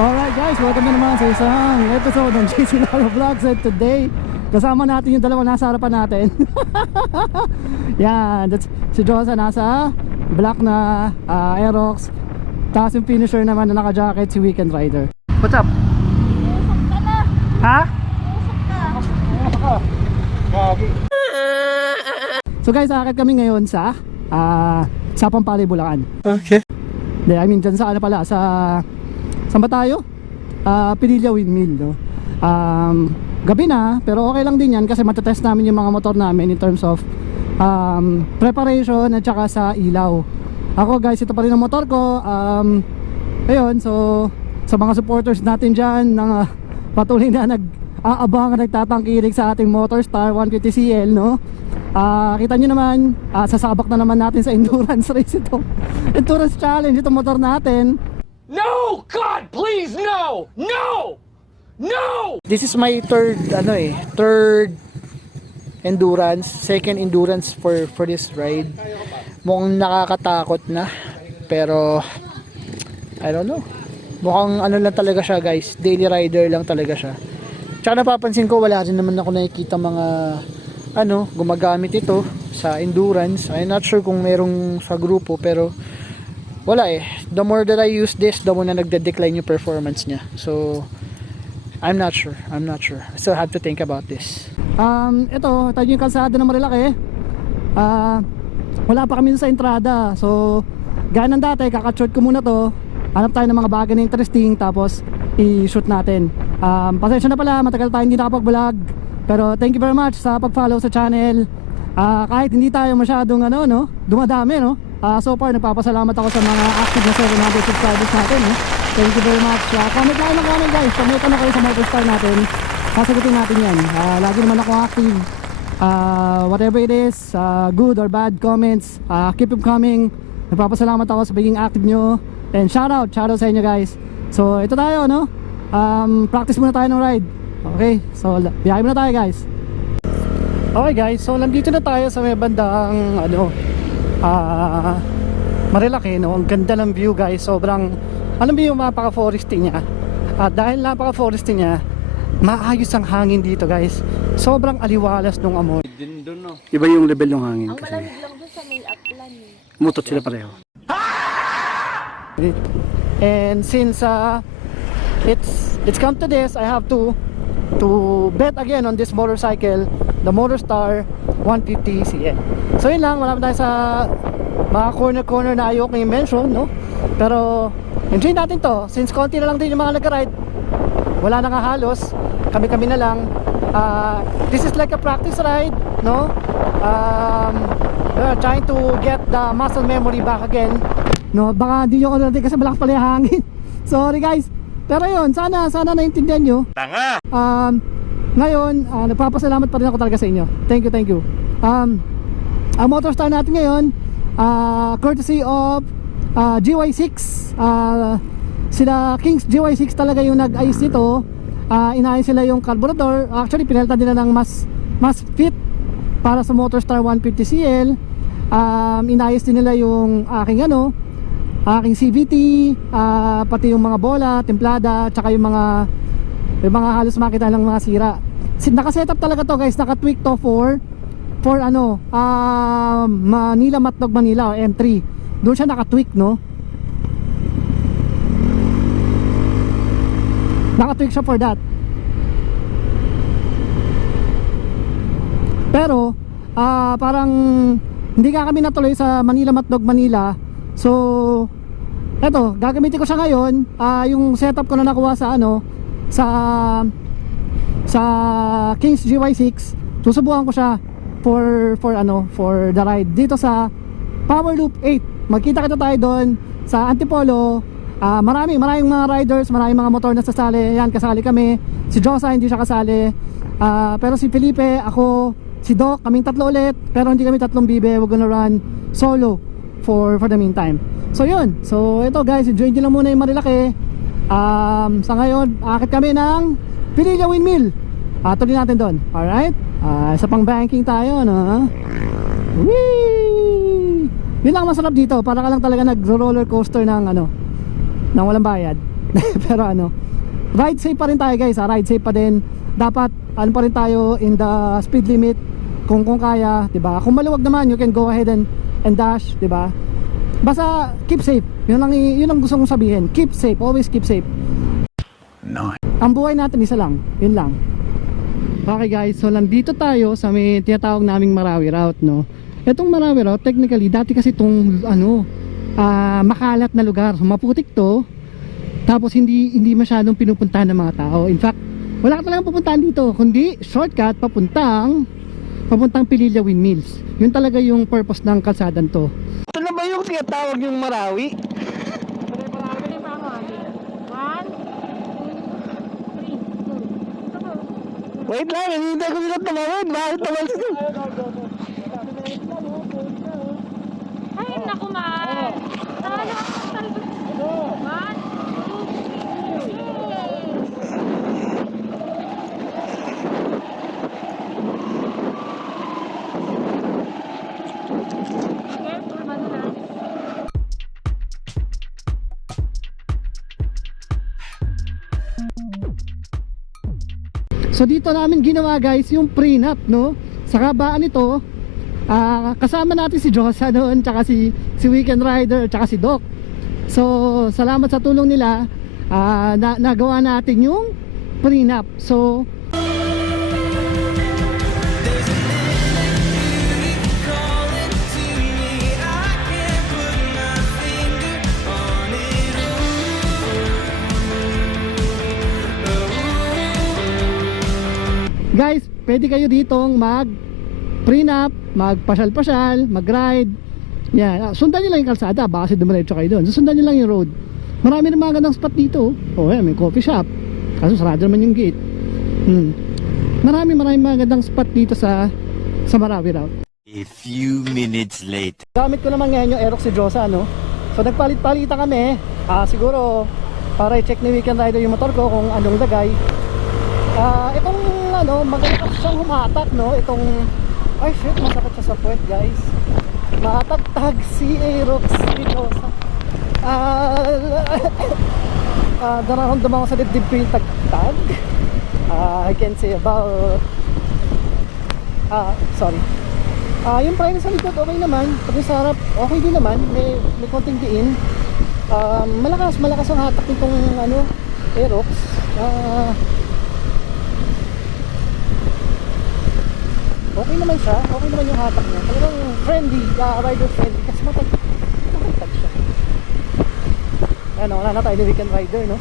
Alright guys, welcome na naman sa isang episode ng JC Laro Vlogs. And today, kasama natin yung dalawa nasa harapan natin. Yan, that's si Josa nasa black na Aerox. Tapos yung finisher naman na naka-jacket, si Weekend Rider. What's up? Usok ka na! Ha? Usok ka! So guys, akit kami ngayon sa Pampalay, Bulacan. Okay. I mean, dyan sa ano pala, saan ba tayo? Pinilla Windmill, no? Gabi na, pero okay lang din yan kasi matetest namin yung mga motor namin in terms of preparation at saka sa ilaw. Ako guys, ito pa rin ang motor ko. Ayun, so sa mga supporters natin dyan na patuloy na nag-aabang, nagtatangkilik sa ating Motorstar 150CL, no? Kita nyo naman, sasabak na naman natin sa endurance race ito. Endurance challenge, ito motor natin. No! God, please, no! No! No! This is my third endurance, second endurance for this ride. Mukhang nakakatakot na, pero I don't know. Mukhang ano lang talaga siya guys, daily rider lang talaga siya. Tsaka napapansin ko wala rin naman ako nakikita mga gumagamit ito sa endurance. I'm not sure kung merong sa grupo, pero wala eh. The more that I use this, the more na nagde-decline yung performance niya. So I'm not sure. I still have to think about this. Ito, tayo yung kalsada ng Marilaki. Wala pa kami sa entrada. So gaya ng dati, kakachort ko muna to. Hanap tayo ng mga bagay na interesting, tapos i-shoot natin. Pasensya na pala, matagal tayo hindi nakapag-vlog, pero thank you very much sa pag-follow sa channel. Kahit hindi tayo masyadong dumadami, no? So far nagpapasalamat ako sa mga active na 700 subscribers natin, no? Thank you very much. Comment lang ng comment guys, kung may tanong kayo sa Motorstar natin, sasagutin natin yan. Lagi naman ako active. Whatever it is, good or bad comments, keep them coming. Nagpapasalamat ako sa pagiging active nyo. And shout out sa inyo guys. So ito tayo, no? Practice muna tayo ng ride. Okay, so biyahe muna tayo guys. Okay guys, so nandito na tayo sa may bandang Marilaki, no? Ang ganda ng view guys. Sobrang, alam mo yung napaka-foresty niya. At dahil napaka-foresty niya, maayos ang hangin dito guys. Sobrang aliwalas nung amoy. Iba yung level ng hangin. Ang kasi malamig lang doon sa may upland. mutot sila pareho. And since it's come to this, I have to bet again on this motorcycle, the Motorstar 150CL. So yun lang, wala tayo sa mga corner na ayok na i-mention, no? Pero enjoy natin to, since konti na lang din yung mga nag-ride, wala na nga halos, kami na lang. This is like a practice ride, no? We're trying to get the muscle memory back again, no? Baka hindi nyo ko natin kasi malakas pala yung hangin. Sorry guys. Pero yun, sana naintindihan nyo. Tanga! Ngayon, nagpapasalamat pa rin ako talaga sa inyo. Thank you. Ang Motorstar natin ngayon, courtesy of GY6. Sila Kings GY6 talaga yung nag-ayos nito. Inayos sila yung carburetor. Actually, pinalitan nila ng mas fit para sa Motorstar 150CL. Inayos din nila yung aking CVT, pati yung mga bola, templada, tsaka yung mga halos makita lang mga sira. Naka-setup talaga to guys, naka-tweak to for Manila Matnog Manila o M3. Doon siya naka-tweak, no? Naka-tweak siya for that. Pero parang hindi ka kami natuloy sa Manila Matnog Manila. So eto, gagamitin ko siya ngayon. Yung setup ko na nakuha sa Kings GY6, susubukan ko siya for the ride dito sa Power Loop 8. Magkita kita tayo doon sa Antipolo. Maraming mga riders, maraming mga motor na sasali. Yan, kasali kami. Si Josa hindi siya kasali. Pero si Felipe, ako, si Doc, kaming tatlo ulit. Pero hindi kami tatlong bibe. We're gonna run solo for the meantime. So yun. So ito guys, enjoy nyo lang muna yung Marilaki. Sa ngayon, akit kami ng Pinilla Windmill. Tuloy natin doon. Alright? Isa pang banking tayo, no? Whee! Yun lang masarap dito. Para ka lang talaga nag-roller coaster ng walang bayad. Pero ano, ride safe pa rin tayo guys, ride safe pa din. Dapat ano pa rin tayo in the speed limit kung kaya, 'di ba? Kung maluwag naman, you can go ahead and dash, 'di ba? Basta keep safe. Yun ang gusto kong sabihin. Keep safe, always keep safe. No. Ang buhay natin isa lang, yun lang. Okay guys, so nandito tayo sa may tinatawag naming Marawi Route, no. Itong Marawi Route, technically dati kasi itong makalat na lugar, maputik to. Tapos hindi masyadong pinupuntahan ng mga tao. In fact, wala ka talagang pupuntahan dito, kundi shortcut papuntang Pililla Windmills. Yun talaga yung purpose ng kalsadan to. Ito na ba yung tinatawag yung Marawi? Wait lang, hindi ko sila tumawid. Bakit tumawid? Ay, naku man. Talo ako talbot. 1, 2, 3. So dito namin ginawa guys yung prenup, no. Sa kabaan nito, kasama natin si Josa noon, tsaka si Weekend Rider, tsaka si Doc. So salamat sa tulong nila, nagawa natin yung prenup. So guys, pwede kayo ditong mag-prenup, magpasyal-pasyal, mag-ride. Yan, sundan nyo lang yung kalsada, baka kasi dumiretso kayo doon. Sundan nyo lang yung road. Marami rin mga gandang spot dito. Oh, yan, may coffee shop. Kaso sarado naman yung gate. Marami mga gandang spot dito sa Marawi Route. A few minutes later. Gamit ko naman ngayon yung Aerox si Josa, no? So nagpalit-palitan kami. Siguro para i-check ni Weekend Rider yung motor ko kung anong lagay. Itong maganda siyang humatak, no? Itong, ay shit, masakit siya sa puwet guys. Matagtag si Aerox Josa. Nararamdaman ko sa dibdib ko yung tagtag. I can say about sorry. Yung privacy sa likod okay naman. Pag sa harap okay din naman. May konting diin. Malakas ang hatak nitong Aerox. Okay naman siya. Okay naman yung hatak niya. Talagang friendly, rider friendly. Kasi matagtag siya. Wala na tayo ni Weekend Rider, no?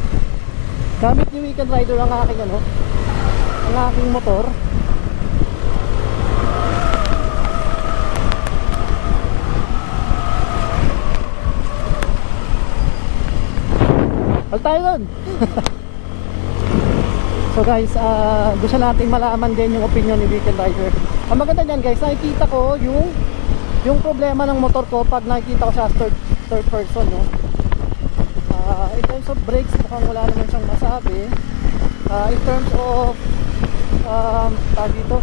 Gamit ni Weekend Rider ang aking ang aking motor. Wala tayo doon. So guys, gusto natin malaman din yung opinion ni Weekend Rider. Ang maganda niyan guys, nakikita ko yung problema ng motor ko pag nakikita ko siya third person, no? In terms of brakes, mukhang wala naman siyang masabi. In terms of tawag dito,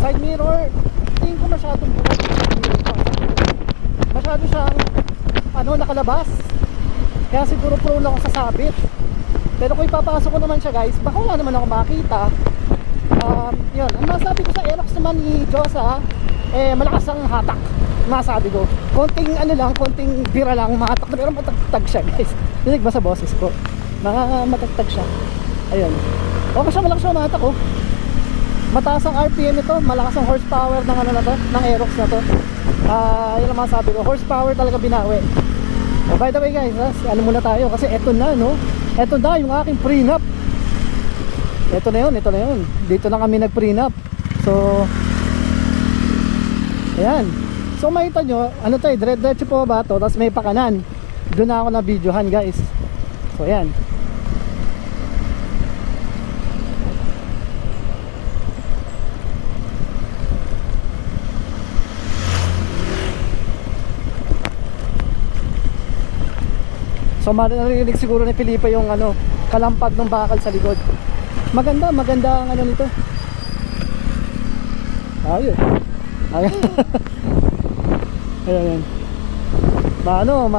side mirror, tingin ko masyadong bukas. Masyado siyang nakalabas. Kaya siguro prone ako sa sabit. Pero kung ipapasok ko naman siya guys, baka wala naman ako makita. Yun, ang masabi ko sa Aerox naman ni Josa, malakas ang hatak. Masabi ko, konting konting bira lang mahatak, pero matagtag siya guys. Dinig ba sa boses ko? Matagtag siya. Ayun. Okay siya, malakas siya mahatak oh. Mataas ang RPM nito, malakas ang horsepower ng ng Aerox na to. Yun ang masabi ko, horsepower talaga binawi. By the way guys, muna tayo kasi eto na, no? Eto na yung aking prenup. Ito na yun. Dito na kami nag-prenup. So ayan. So makita nyo, diretso po ba to, tapos may pakanan. Doon na ako na videohan guys. So ayan. So maririnig siguro ni Felipe yung kalampag ng bakal sa likod. Maganda ang nito. Ayun. Ayan. Paano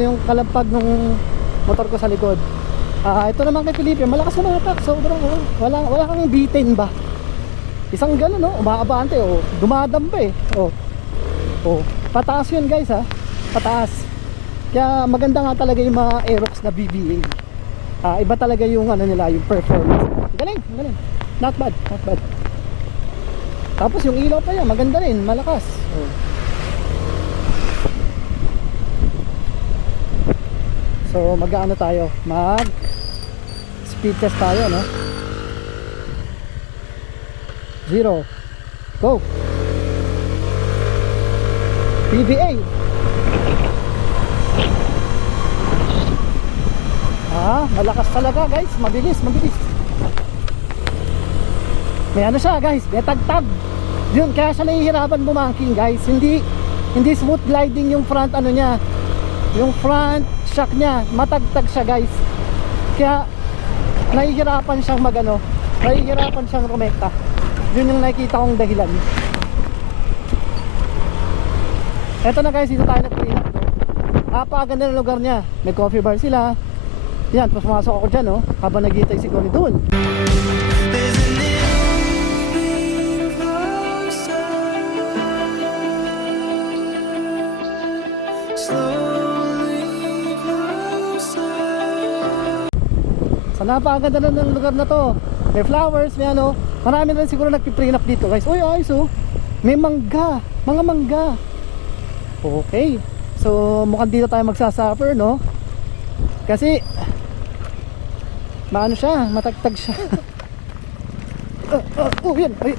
yung kalampag motor ko sa likod. Ito naman kay Felipe, malakas na matak, sobrang wala kang bitin ba. Isang gano'n, no, umaabante, dumadamba eh. Pataas yun guys ha, pataas. Kaya maganda nga talaga yung mga Aerox na BBA. Iba talaga yung ano nila, yung performance. Galing. Not bad. Tapos yung ilaw pa yan, maganda rin, malakas. So mag-ano tayo, mag speed test tayo, no? 0 go. PBA. Malakas talaga guys, mabilis. May ano siya guys, may tagtag. Yun, kaya siya nahihirapan bumangking guys. Hindi smooth gliding yung front ano niya. Yung front shock niya, matagtag siya guys. Kaya nahihirapan siyang nahihirapan siyang rumekta. Yun yung nakikita kong dahilan. Eto na guys, dito tayo nag-clean up. Napakaganda ng lugar niya. May coffee bar sila. Yan, tapos pumasok ako dyan, habang nagitay si Connie doon. So napakaganda na ng lugar na to. May flowers, may ano. Marami na rin siguro nagpiprint up dito guys. Uy, ayos may mangga, mga mangga. Okay. So mukhang dito tayo magsasuffer, no? Kasi maano siya, matagtag siya. Yan. Anik.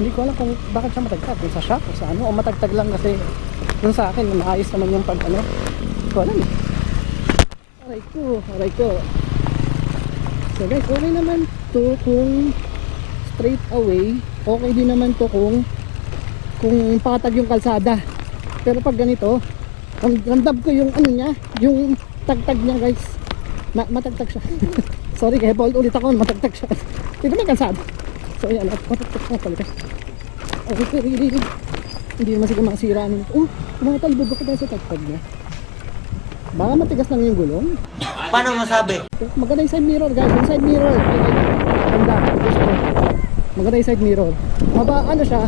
Hindi ko alam kung bakit siya matagtag, kung sa shock o sa ano, o matagtag lang kasi yung sa akin, maayos naman yung pag ano. Hindi ko alam eh. Aray ko. So guys, okay naman to kung straight away. Okay din naman to kung patag yung kalsada. Pero pag ganito, ramdam ko yung ano niya, yung tagtag niya guys. Matagtag siya. Sorry, kaya paul ulit ako, matagtag siya. Ito may kalsada. So ayan, matagtag siya talaga. Okay, really. Hindi naman siguro makasira nito. Tumatalbog ako dahil sa tagtag niya. Baka matigas lang yung gulong. Paano masabi? Maganda yung side mirror guys, yung side mirror. Ganda, maganda yung side mirror. Ano siya,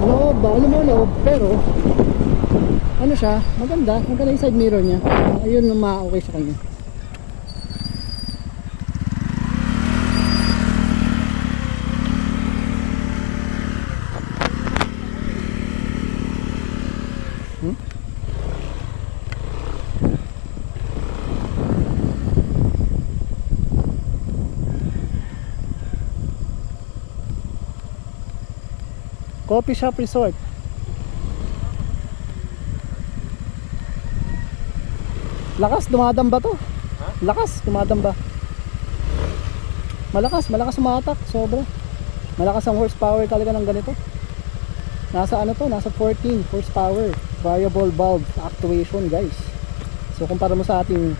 loob, pero ano siya, maganda yung side mirror niya. Ayun yung ma-okay sa kanya. Coffee Shop Resort. Lakas, dumadamba to. Lakas, dumadamba. Malakas umatak, sobra. Malakas ang horsepower talaga ng ganito. Nasa ano to, nasa 14 horsepower. Variable valve actuation guys. So kumpara mo sa ating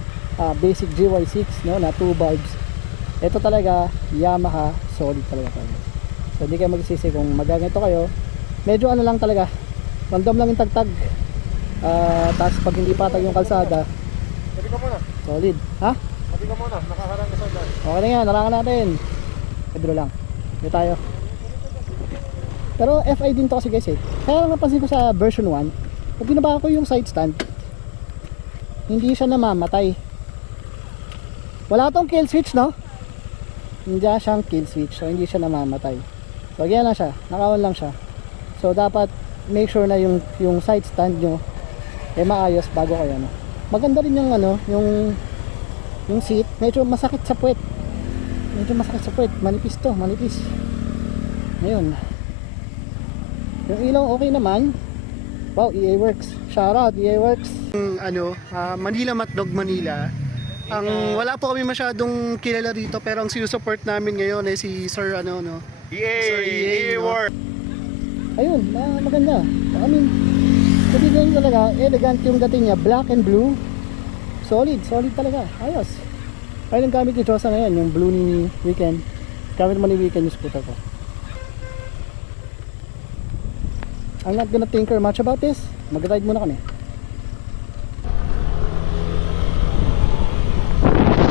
basic GY6 no, na 2 valves. Ito talaga Yamaha, solid talaga tayo. So hindi kayo magsisisi kung magaganito kayo. Medyo ano lang talaga, random lang yung tagtag. Tapos pag hindi patag yung kalsada, Sabi ka muna. solid. Ha? Sabi ka muna. Nakaharang ka sa daan. Okay na yan, narangan natin. Pedro lang. Dito tayo. Pero FI din to kasi guys eh. Kaya napansin ko sa version 1, pag binaba ko yung side stand, hindi siya namamatay. Wala tong kill switch, no? Hindi siyang kill switch, so hindi siya namamatay. So ganyan lang siya, naka-on lang siya. So dapat make sure na yung side stand nyo maayos bago kayo ano. Maganda rin yung ano, yung seat, medyo masakit sa puwet. Manipis to, manipis. Ngayon. Yung ilaw okay naman. Wow, EA Works. Shout out EA Works. Manila Matdog Manila. Wala po kami masyadong kilala dito pero ang sinusupport namin ngayon ay si Sir Sir EA Works. Ayun, maganda. I mean, sabi din talaga, elegant yung dating niya, black and blue. Solid talaga. Ayos. Ayun ang gamit ni Josa ngayon, yung blue ni Weekend. Gamit mo ni Weekend yung scooter ko. I'm not gonna tinker much about this. Mag-ride muna kami.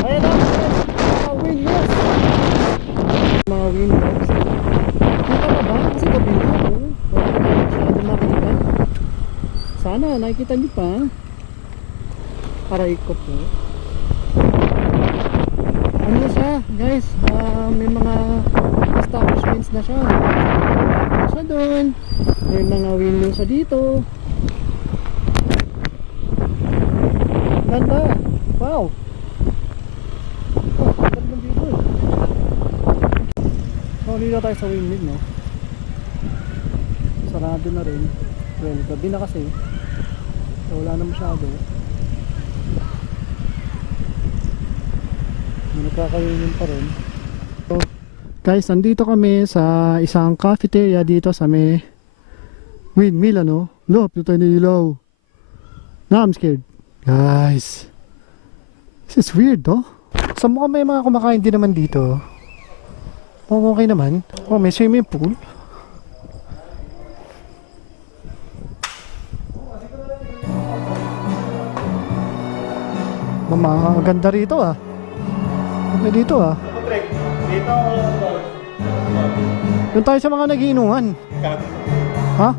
Ayan na, mga windmills. Mga windmills. Kita ba ba? Kasi gabi na. Wala na masyadong makikita. Sana nakikita niyo pa. Para ikot po. Ano siya guys? May mga establishments na siya. Sa doon. May mga windmills siya dito. Ganda. Wow. Oh, ganda dito. So dito tayo sa windmill, no? Sarado na rin. Well, gabi na kasi. So wala na masyado. Nagkakayunin pa rin. So, guys, nandito kami sa isang cafeteria dito sa may windmill, ano? Look, ito yung ilaw. Nah, I'm scared. Guys, this is weird, oh. So mukhang may mga kumakain din naman dito. Oh, okay naman. Oh, may swimming pool. Maganda rito, ah. Okay dito, ah. Dito. Doon tayo sa mga nagiinuman. Ha?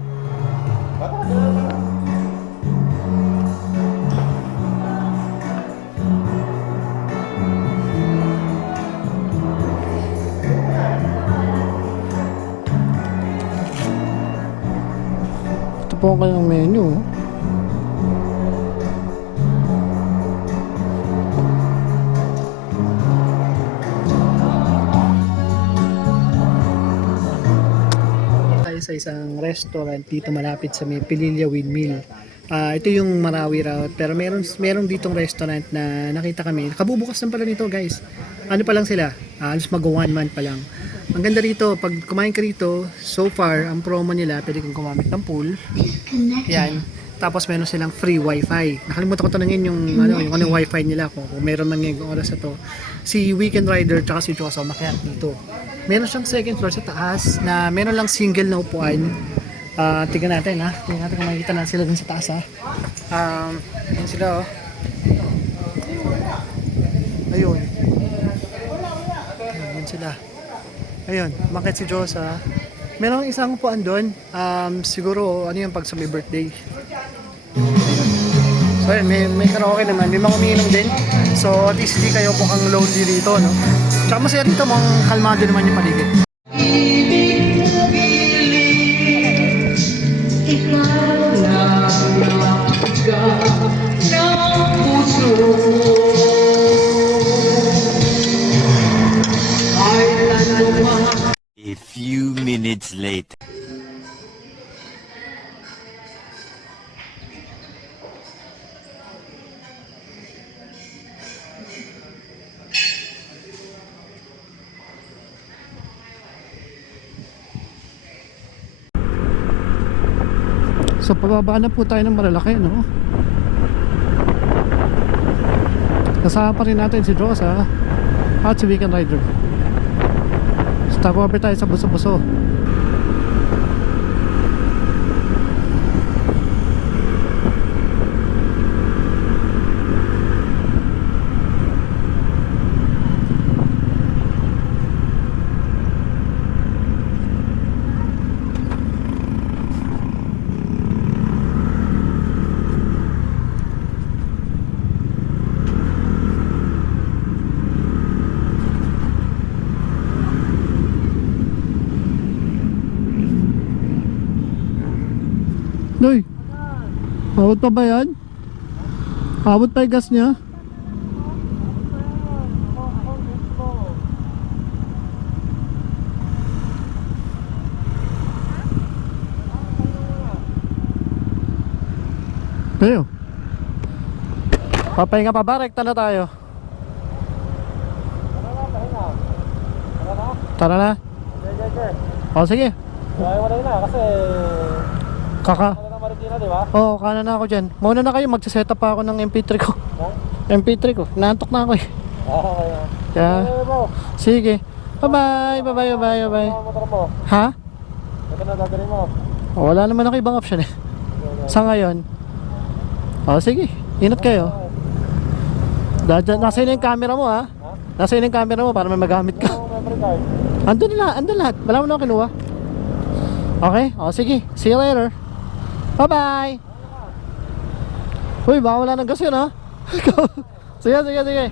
Ito po ang kanyang menu. Sa isang restaurant dito malapit sa may Pililla Windmill. Ito yung Marawi route, pero meron ditong restaurant na nakita kami. Nakabubukas lang pala nito, guys. Ano pa lang sila? Alos mag 1 month pa lang. Ang ganda rito, pag kumain ka rito, so far ang promo nila, pwede kang gumamit ng pool. Yan. Tapos meron silang free wifi. Nakalimutan ko tanungin yung anong wifi nila kung meron man ngayong oras na to. Si Weekend Rider tsaka si Josa makiat dito. Meron siyang second floor sa taas na meron lang single na upuan. Tingnan natin, ha. Tingnan natin kung makikita na sila dun sa taas, ha. Yan sila, oh. Ayun. Yan sila. Ayun, makit si Josa. Meron isang upuan doon. Siguro ano yung pag sa may birthday. So ayun, may karaoke naman. May mga umiinom din. So at least hindi kayo mukhang lonely dito, no? Tsaka masaya dito, mukhang kalmado naman yung paligid. A few minutes later. So pababa na po tayo ng Malalaki, no? Kasama pa rin natin si Josa at si Weekend Rider. So tapo tayo sa Buso-Buso. Doy, abot pa ba yan? Abot pa yung gas niya? Kayo? Papahinga pa ba? Rekta na tayo. Tara na? O sige. Ayaw mo na kasi Kaka? ano na Marikina, di ba? Oo, kanan na ako dyan. Mauna na kayo, magsaset up pa ako ng MP3 ko. Ha? MP3 ko. Naantok na ako eh. Kaya. Kaya, Ano mo? sige. Bye-bye, bye-bye, bye-bye, bye-bye. Ano motor mo? Ha? Ito na dadalhin mo. Oh, wala naman ako ibang option eh. Sa ngayon. Oh, sige. Ingat kayo. Nasa yun yung camera mo ha. Nasa yun yung camera mo para may magamit ka. Ano memory card? Andun lahat. Wala mo na ako kinuha. Okay? O sige. See you later. Bye-bye. Uy, baka wala ng gas yun ha. Sige, sige, sige.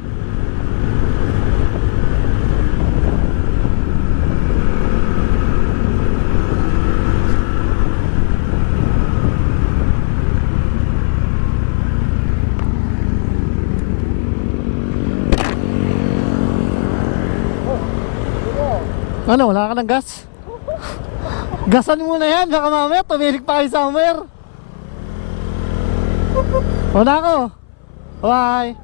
Ano, wala ka ng gas? Gasan muna yan, baka mamaya tumirik pa kayo somewhere. Wala ako. Bye.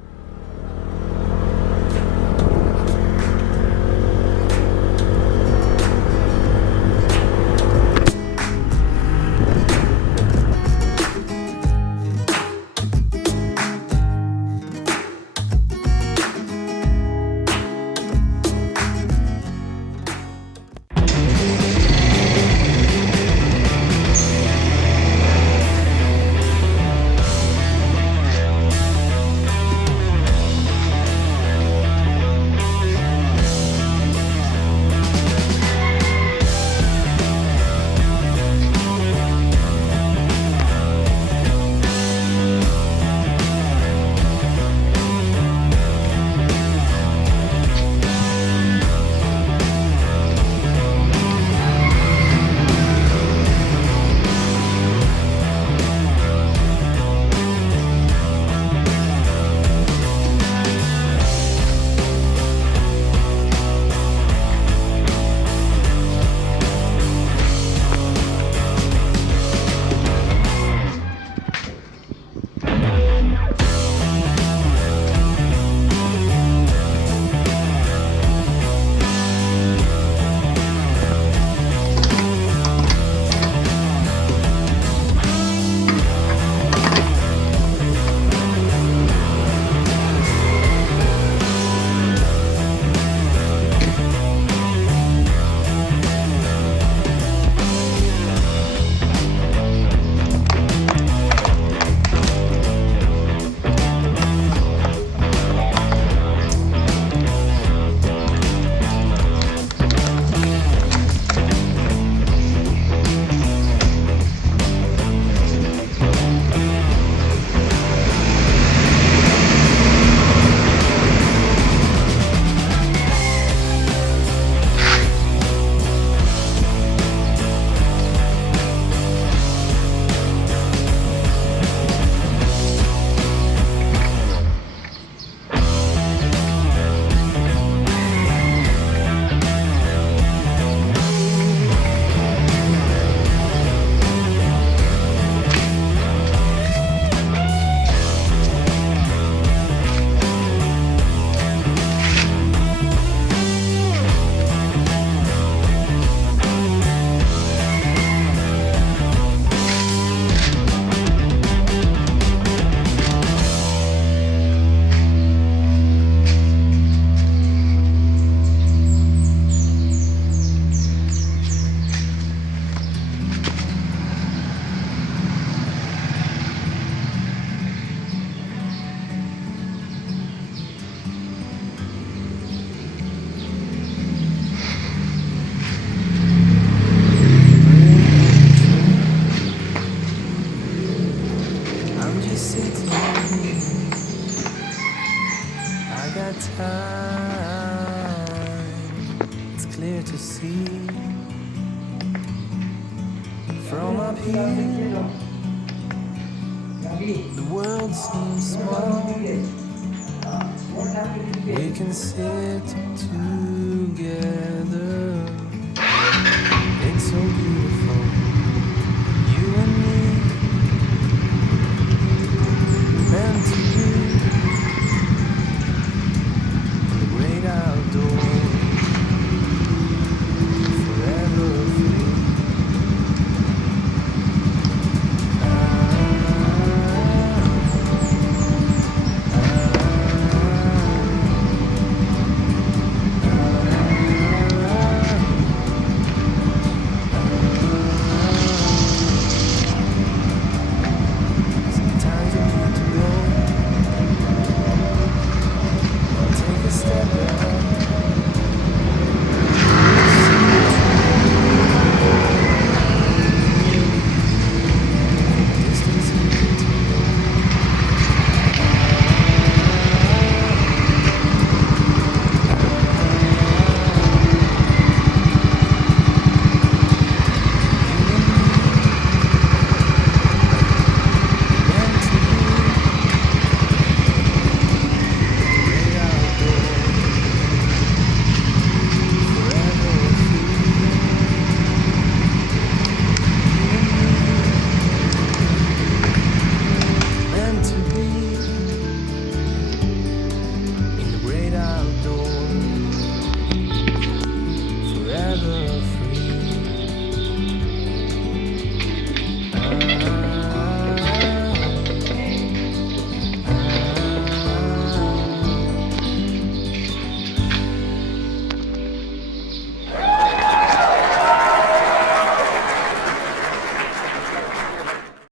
clear to see from up here. The world seems small. We can sit together. It's so beautiful.